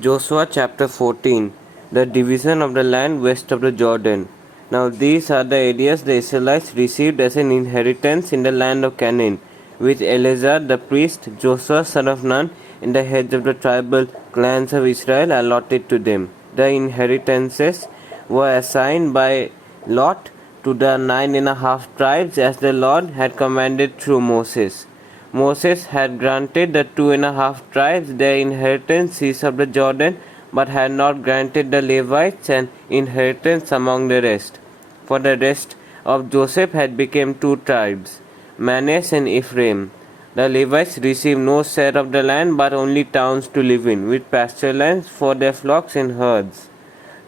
Joshua chapter 14. The division of the land west of the Jordan. Now these are the areas the Israelites received as an inheritance in the land of Canaan, which Eleazar the priest, Joshua son of Nun, and the heads of the tribal clans of Israel allotted to them. The inheritances were assigned by lot to the 9.5 tribes as the Lord had commanded through Moses. Moses had granted the 2.5 tribes their inheritance east of the Jordan, but had not granted the Levites an inheritance among the rest. For the rest of Joseph had become 2 tribes, Manasseh and Ephraim. The Levites received no share of the land, but only towns to live in, with pasture lands for their flocks and herds.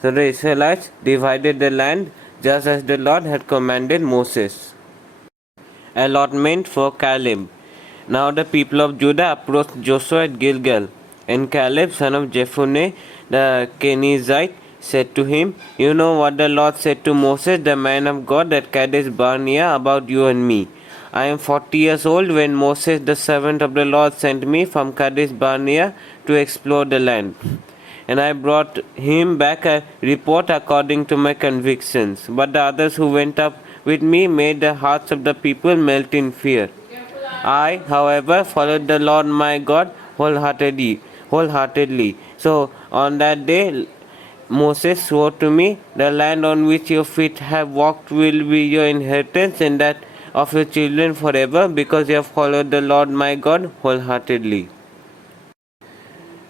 So the Israelites divided the land just as the Lord had commanded Moses. Allotment for Caleb. Now the people of Judah approached Joshua at Gilgal, and Caleb son of Jephunneh the Kenizzite said to him, "You know what the Lord said to Moses, the man of God, at Kadesh Barnea about you and me. I am 40 years old when Moses the servant of the Lord sent me from Kadesh Barnea to explore the land. And I brought him back a report according to my convictions. But the others who went up with me made the hearts of the people melt in fear. I, however, followed the Lord my God wholeheartedly. So on that day Moses swore to me, the land on which your feet have walked will be your inheritance, and that of your children forever, because you have followed the Lord my God wholeheartedly.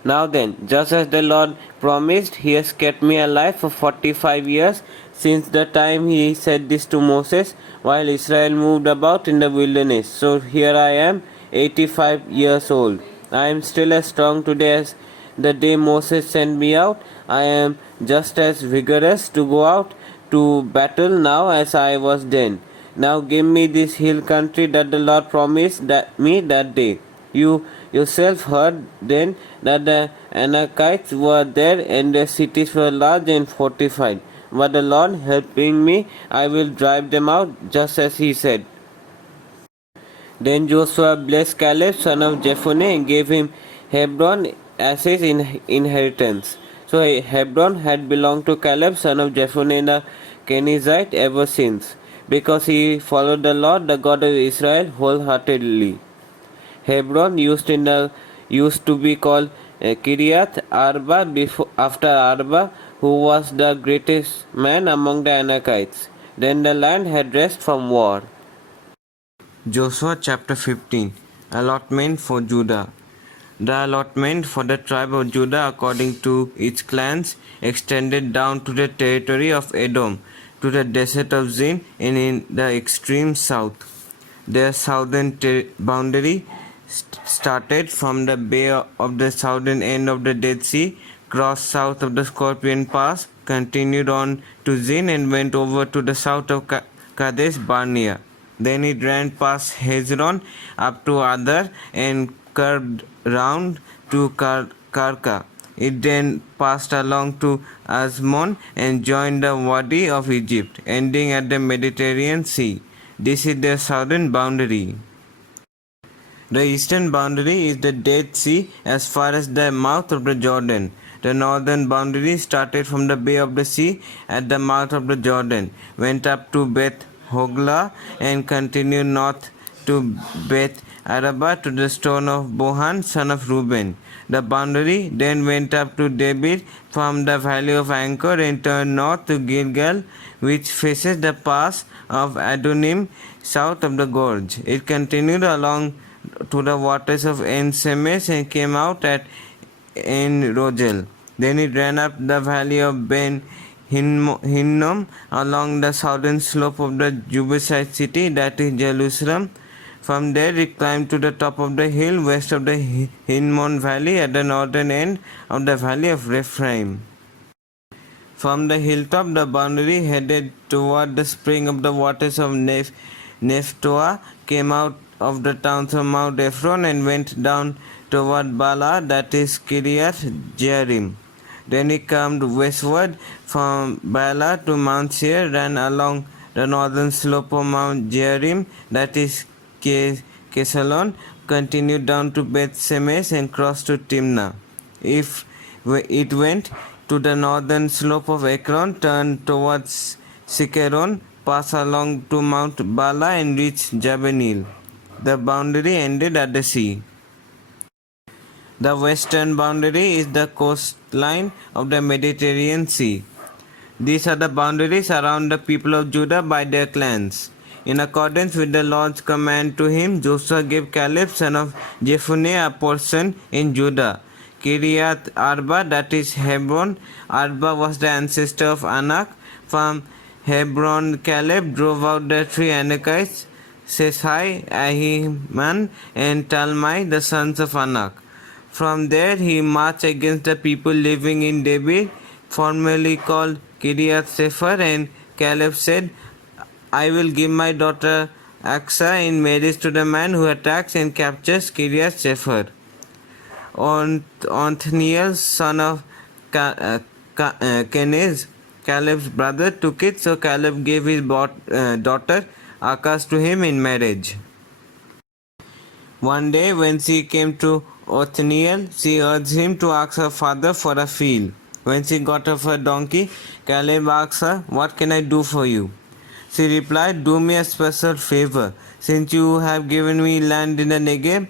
Now then, just as the Lord promised, he has kept me alive for 45 years since the time he said this to Moses while Israel moved about in the wilderness. So here I am, 85 years old. I am still as strong today as the day Moses sent me out. I am just as vigorous to go out to battle now as I was then. Now give me this hill country that the Lord promised me that day. You yourself heard then that the Anakites were there and their cities were large and fortified. But the Lord helping me, I will drive them out, just as he said. Then Joshua blessed Caleb son of Jephunneh and gave him Hebron as his inheritance. So Hebron had belonged to Caleb son of Jephunneh the Kenizzite ever since, because he followed the Lord, the God of Israel, wholeheartedly. Hebron used to be called Kiriath Arba after Arba, who was the greatest man among the Anakites. Then the land had rest from war. Joshua chapter 15. Allotment for Judah. The allotment for the tribe of Judah according to its clans extended down to the territory of Edom, to the desert of Zin, and in the extreme south. Their southern boundary started from the bay of the southern end of the Dead Sea, crossed south of the Scorpion Pass, continued on to Zin, and went over to the south of Kadesh Barnea. Then it ran past Hezron up to Adar and curved round to Karka. It then passed along to Azmon and joined the Wadi of Egypt, ending at the Mediterranean Sea. This is their southern boundary. The eastern boundary is the Dead Sea as far as the mouth of the Jordan. The northern boundary started from the Bay of the Sea at the mouth of the Jordan, went up to Beth Hogla, and continued north to Beth Araba to the stone of Bohan, son of Reuben. The boundary then went up to Debir from the valley of Anchor and turned north to Gilgal, which faces the pass of Adonim, south of the gorge. It continued along to the waters of En Semes and came out at En Rogel. Then it ran up the valley of Ben Hinnom along the southern slope of the Jebusite city, that is Jerusalem. From there it climbed to the top of the hill west of the Hinnom valley at the northern end of the valley of Rephaim. From the hilltop the boundary headed toward the spring of the waters of Nephtoah, came out of the towns of Mount Ephron and went down toward Bala, that is Kiriath Jearim. Then he climbed westward from Bala to Mount Seir, ran along the northern slope of Mount Jearim, that is Kesalon, continued down to Beth Semes and crossed to Timnah. If It went to the northern slope of Ekron, turned towards Sikeron, passed along to Mount Bala and reached Jabneel. The boundary ended at the sea. The western boundary is the coastline of the Mediterranean Sea. These are the boundaries around the people of Judah by their clans. In accordance with the Lord's command to him, Joshua gave Caleb son of Jephunneh a portion in Judah. Kiriath Arba, that is Hebron. Arba was the ancestor of Anak. From Hebron, Caleb drove out the three Anakites, Sheshai, Ahiman, and Talmai, the sons of Anak. From there he marched against the people living in Debir, formerly called Kiriath Sefer, and Caleb said, I will give my daughter Aksa in marriage to the man who attacks and captures Kiriath Sefer. Othniel, son of Kenaz, Caleb's brother, took it, so Caleb gave his daughter Akas to him in marriage. One day when she came to Othniel, she urged him to ask her father for a field. When she got off her donkey, Caleb asked her, What can I do for you? She replied, Do me a special favor. Since you have given me land in the Negev,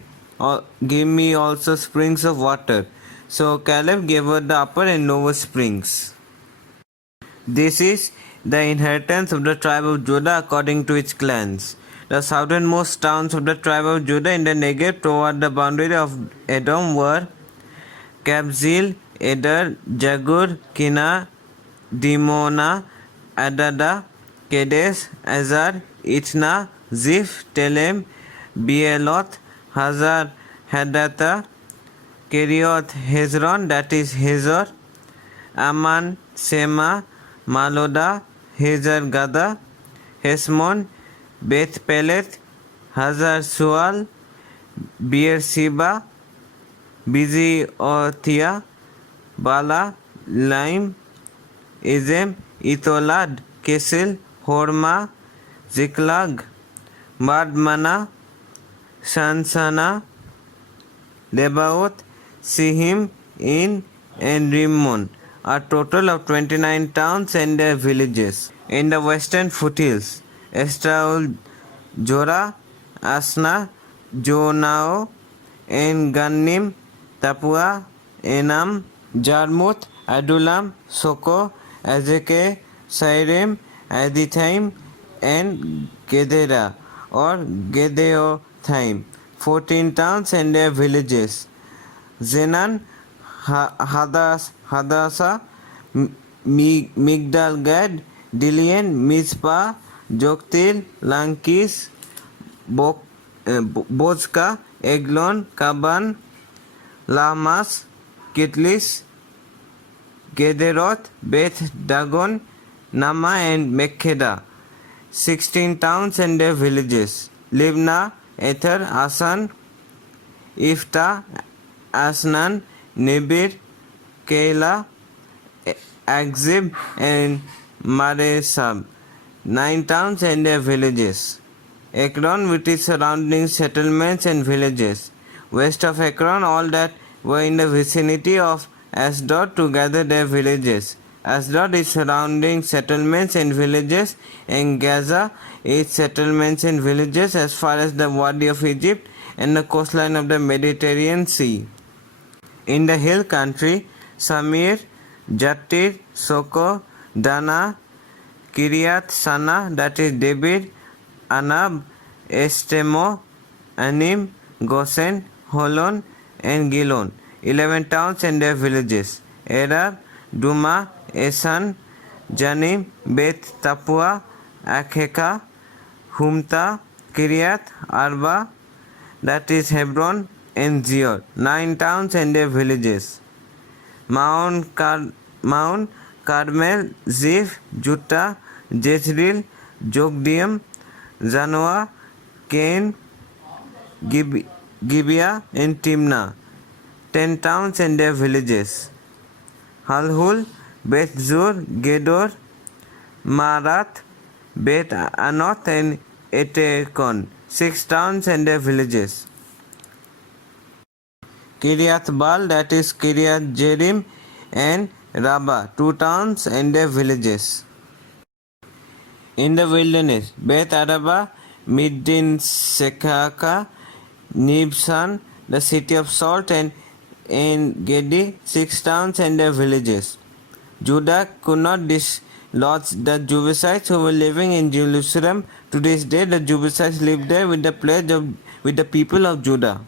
give me also springs of water. So Caleb gave her the upper and lower springs. This is the inheritance of the tribe of Judah according to its clans. The southernmost towns of the tribe of Judah in the Negev toward the boundary of Edom were Kabzeel, Eder, Jagur, Kina, Dimona, Adada, Kedes, Azar, Itna, Ziph, Telem, Beeloth, Hazar, Hadatha, Kerioth, Hezron, that is Hazor, Aman, Sema, Maloda, Hazar Gada, Hesmon, Beth Peleth, Hazar Sual, Beersheba, Biziothia, Bala, Laim, Ezem, Itolad, Kesel, Horma, Ziklag, Madmana, Shansana, Lebaoth, Sihim, In, and Rimmon, a total of 29 towns and their villages. In the western foothills, Estaol, Jorah, Asna, Jonao, En Gannim, Tapua, Enam, Jarmuth, Adulam, Soko, Azekah, Sairem, Adithaim, and Gedera or Gedeothaim, 14 towns and their villages. Zenan, Hadassah, Migdal Gad, Dilian, Mizpah, Joktil, Lankis, Bozka, Eglon, Kaban, Lamas, Kitlis, Gederoth, Beth Dagon, Nama, and Mekheda, 16 towns and their villages. Libna, Ether, Asan, Ifta, Asnan, Nibir, Keilah, Akzib, and Maresab, 9 towns and their villages. Ekron with its surrounding settlements and villages. West of Ekron, all that were in the vicinity of Ashdod to gather their villages. Ashdod its surrounding settlements and villages, and Gaza its settlements and villages as far as the Wadi of Egypt and the coastline of the Mediterranean Sea. In the hill country, Samir, Jattir, Soko, Dana, Kiriath Sana, that is Debir, Anab, Estemo, Anim, Goshen, Holon, and Gilon, 11 towns and their villages. Erar, Duma, Esan, Janim, Beth Tapua, Akheka, Humta, Kiriath Arba, that is Hebron, and Zior, 9 towns and their villages. Mount Carmel, Ziph, Juttah, Jezreel, Jokdeam, Zanoah, Cain, Gibeah, and Timnah, 10 towns and their villages. Halhul, Beth Zur, Gedor, Marath, Beth Anoth, and Etekon, 6 towns and their villages. Kiriath Baal, that is Kiriath Jearim, and Rabbah, 2 towns and their villages. In the wilderness, Beth Araba, Middin Sekaka, Nibsan, the city of salt, and En Gedi, 6 towns and their villages. Judah could not dislodge the Jebusites who were living in Jerusalem. To this day, the Jebusites live there with the people of Judah.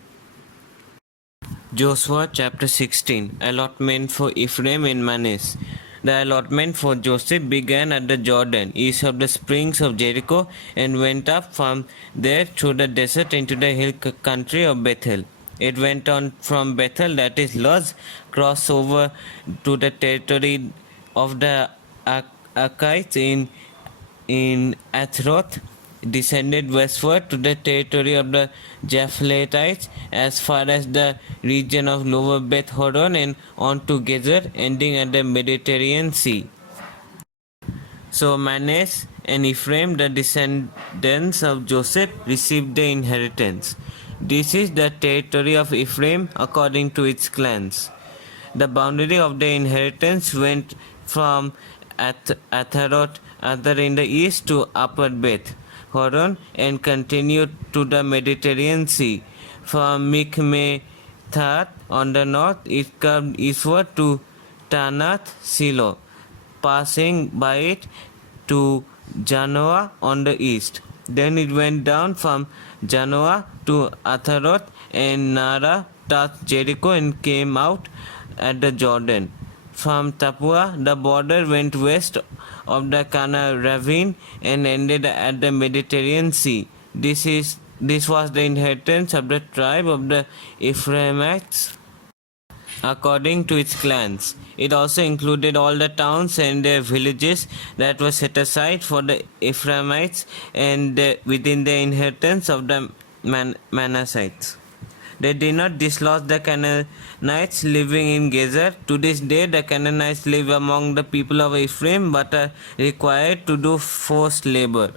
Joshua chapter 16. Allotment for Ephraim and Manasseh. The allotment for Joseph began at the Jordan, east of the springs of Jericho, and went up from there through the desert into the hill country of Bethel. It went on from Bethel, that is Luz, crossed over to the territory of the Arkites in Athroth, descended westward to the territory of the Japhletites as far as the region of Lower Beth Horon and on to Gezer, ending at the Mediterranean Sea. So Manasseh and Ephraim, the descendants of Joseph, received their inheritance. This is the territory of Ephraim according to its clans. The boundary of their inheritance went from Atharoth, other in the east, to Upper Beth Horon, and continued to the Mediterranean Sea. From Mikmethath on the north, it curved eastward to Tanath Silo, passing by it to Janoah on the east. Then it went down from Janoah to Atharoth and Nara, touched Jericho, and came out at the Jordan. From Tapua, the border went west of the Kana ravine and ended at the Mediterranean Sea. This was the inheritance of the tribe of the Ephraimites according to its clans. It also included all the towns and their villages that were set aside for the Ephraimites and within the inheritance of the Manassites. They did not dislodge the Canaanites living in Gezer. To this day, the Canaanites live among the people of Ephraim but are required to do forced labor.